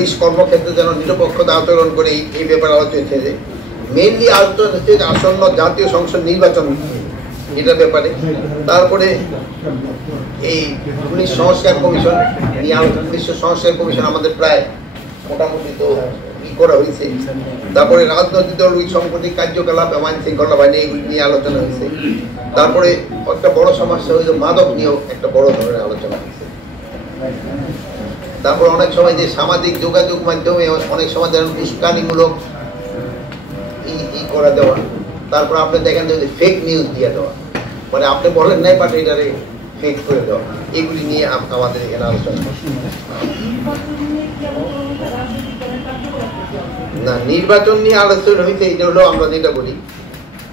Police কর্মক্ষেত্রে যেন নিরপেক্ষতা আচরণ করে এই ব্যাপারে আলোচনা হয়েছে। মেইনলি আলোচনা হচ্ছে আসন্ন জাতীয় সংসদ নির্বাচন এটার ব্যাপারে। তারপরে এই পুলিশ সংস্কার কমিশন নিয়ে আলোচনা, পুলিশ সংস্কার কমিশন আমাদের প্রায় মোটামুটি তো করা হয়েছে। তারপরে রাজনৈতিক দল সাম্প্রতিক কার্যকলাপ এবং আইন শৃঙ্খলা বাহিনী এগুলি নিয়ে আলোচনা হয়েছে। তারপরে একটা বড় সমস্যা হয়েছে মাদক নিয়েও একটা বড় ধরনের আলোচনা হয়েছে। তারপর অনেক সময় যে সামাজিক যোগাযোগ মাধ্যমে অনেক সময় যেন উস্কানিমূলক করা দেওয়া, তারপর আপনি দেখেন যে ফেক নিউজ দিয়ে দেওয়া, মানে আপনি বলেন নাই বাট এটারে ফেক করে দেওয়া, এগুলি নিয়ে আমাদের এখানে আলোচনা। না, নির্বাচন নিয়ে আলোচনা হয়েছে, এটা হলো আমরা যেটা বলি,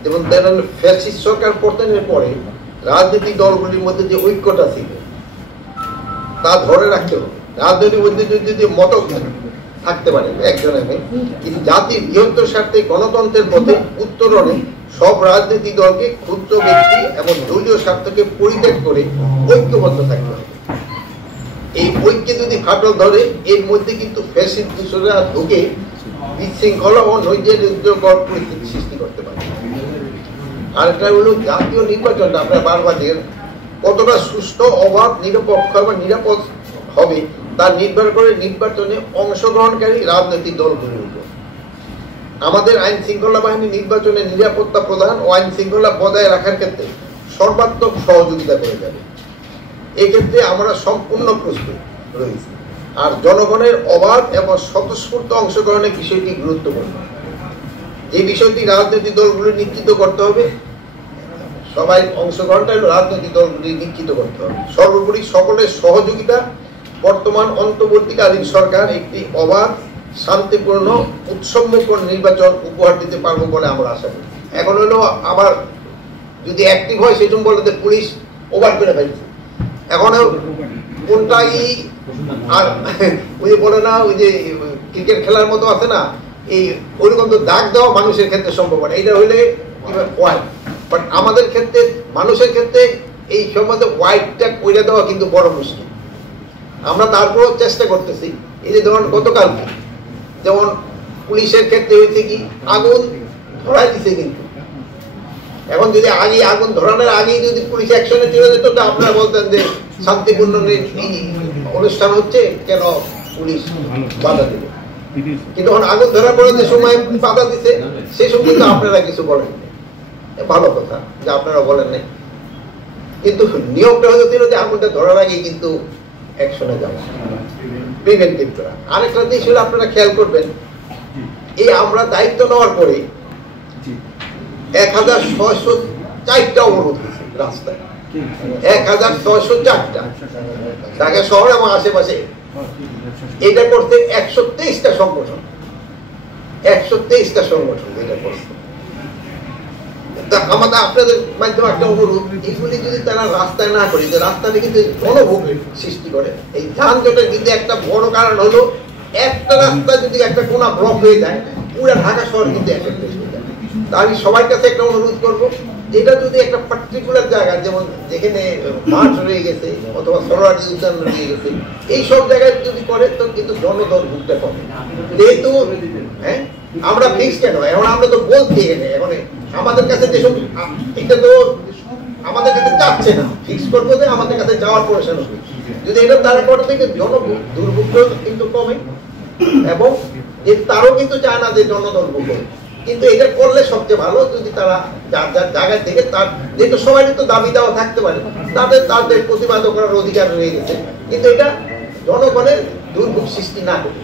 যেমন ধরেন ফ্যাসিস্ট সরকার পতনের পরে রাজনৈতিক দলগুলির মধ্যে যে ঐক্যটা ছিল তা ধরে রাখতে হবে। রাজনৈতিক মধ্যে যদি মত থাকতে পারে একজনের, কিন্তু জাতির বৃহত্তর স্বার্থে গণতন্ত্রের পথে উত্তরণে সব রাজনৈতিক দলকে ক্ষুদ্র ব্যক্তি এবং দলীয় স্বার্থকে পরিত্যাগ করে ঐক্যবদ্ধ থাকতে হবে। এই ঐক্যে যদি ফাটল ধরে এর মধ্যে কিন্তু ফ্যাসিস্ট দূষণরা ঢুকে বিশৃঙ্খলা ও নৈরাজ্যকর পরিস্থিতি সৃষ্টি করতে পারে। আর এটা হলো জাতীয় নির্বাচনটা আপনারা বারবার দেখেন কতটা সুষ্ঠু, অবাধ, নিরপেক্ষ এবং নিরাপদ হবে তা নির্ভর করে নির্বাচনে অংশগ্রহণকারী রাজনৈতিক দলগুলির উপর। আমাদের আইন শৃঙ্খলা বাহিনী নির্বাচনে নিরাপত্তা প্রদান ও আইন শৃঙ্খলা বজায় রাখার ক্ষেত্রে সর্বাত্মক সহযোগিতা করে যাবে। এক্ষেত্রে আমরা সম্পূর্ণ প্রস্তুত রয়েছি। আর জনগণের অবাধ এবং স্বতঃস্ফূর্ত অংশগ্রহণের বিষয়টি গুরুত্বপূর্ণ। যে বিষয়টি রাজনৈতিক দলগুলি নিশ্চিত করতে হবে, সবাই অংশগ্রহণটা রাজনৈতিক দলগুলি নিশ্চিত করতে হবে। সর্বোপরি সকলের সহযোগিতা বর্তমান অন্তর্বর্তীকালীন সরকার একটি অবাধ, শান্তিপূর্ণ, উৎসবমুখর নির্বাচন উপহার দিতে পারবো বলে আমরা আশা করি। এখন হলো আবার যদি অ্যাক্টিভ হয় সেজন্য বলে যে পুলিশ ওভার করে ফেলছে, এখনো কোনটাই আর ওই যে বলে না, ওই যে ক্রিকেট খেলার মতো আছে না, এই ওইরকম তো দাগ দেওয়া মানুষের ক্ষেত্রে সম্ভব না, এটা হইলে ওয়াইড। বাট আমাদের ক্ষেত্রে, মানুষের ক্ষেত্রে এই সম্বন্ধে ওয়াইডটা করে দেওয়া কিন্তু বড় মুশকিল। আমরা তারপরেও চেষ্টা করতেছি। এই যে ধরুন গতকালকে যেমন পুলিশের ক্ষেত্রে হয়েছে কি আগুন ধরাই দিছে, কিন্তু এখন যদি আগে আগুন ধরানোর আগেই যদি পুলিশ অ্যাকশনে চলে যেত তা আপনারা বলতেন যে শান্তিপূর্ণ অনুষ্ঠান হচ্ছে, কেন পুলিশ বাধা দিল। কিন্তু এখন আগুন ধরার পরে যে সময় বাধা দিচ্ছে সে সময় তো আপনারা কিছু বলেন, ভালো কথা যে আপনারা বলেন নাই, কিন্তু নিয়মটা হয়তো ছিল যে আগুনটা ধরার আগে কিন্তু অ্যাকশনে যাওয়া, প্রিভেন্টিভ করা। আরেকটা জিনিস হলে আপনারা খেয়াল করবেন, এই আমরা দায়িত্ব নেওয়ার পরে 1604টা অবরোধ হয়েছে রাস্তায়, 1604টা ঢাকা শহর এবং আশেপাশে। এটা করতে 123টা সংগঠন, 123টা সংগঠন এটা করছে। আমাদের আপনাদের মাধ্যমে একটা অনুরোধ, এগুলি যদি তারা রাস্তায় না করে, যে রাস্তাটা কিন্তু জনভোগের সৃষ্টি করে। এই যানজটের কিন্তু একটা বড় কারণ হলো একটা রাস্তা যদি একটা কোনা ব্লক হয়ে যায়, পুরো ঢাকা শহর কিন্তু এফেক্ট হয়ে যায়। তা আমি সবার কাছে একটা অনুরোধ করবো, যেটা যদি একটা পার্টিকুলার জায়গা, যেমন যেখানে মাঠ রয়ে গেছে অথবা সরোয়ারি উদ্যান রয়ে গেছে, এই সব জায়গায় যদি করে তো কিন্তু জনদুর্ভোগটা কমে। যেহেতু হ্যাঁ আমরা ফিক্স কেন, এখন আমরা তো বলছি এখানে, এখন আমাদের কাছে যেসব এটা তো আমাদের কাছে যাচ্ছে না, ফিক্স করবো যে আমাদের কাছে যাওয়ার প্রয়োজন হবে। যদি এটা তারা করে থেকে দুর্ভোগ কিন্তু কমে, এবং তারও কিন্তু চায় না যে জনদুর্ভোগ হবে, কিন্তু এটা করলে সবচেয়ে ভালো। যদি তারা যার যার জায়গা থেকে তার, যেহেতু সবাই তো দাবি দেওয়া থাকতে পারে, তাদের প্রতিবাদ করার অধিকার রয়ে গেছে, কিন্তু এটা জনগণের দুর্ভোগ সৃষ্টি না করে।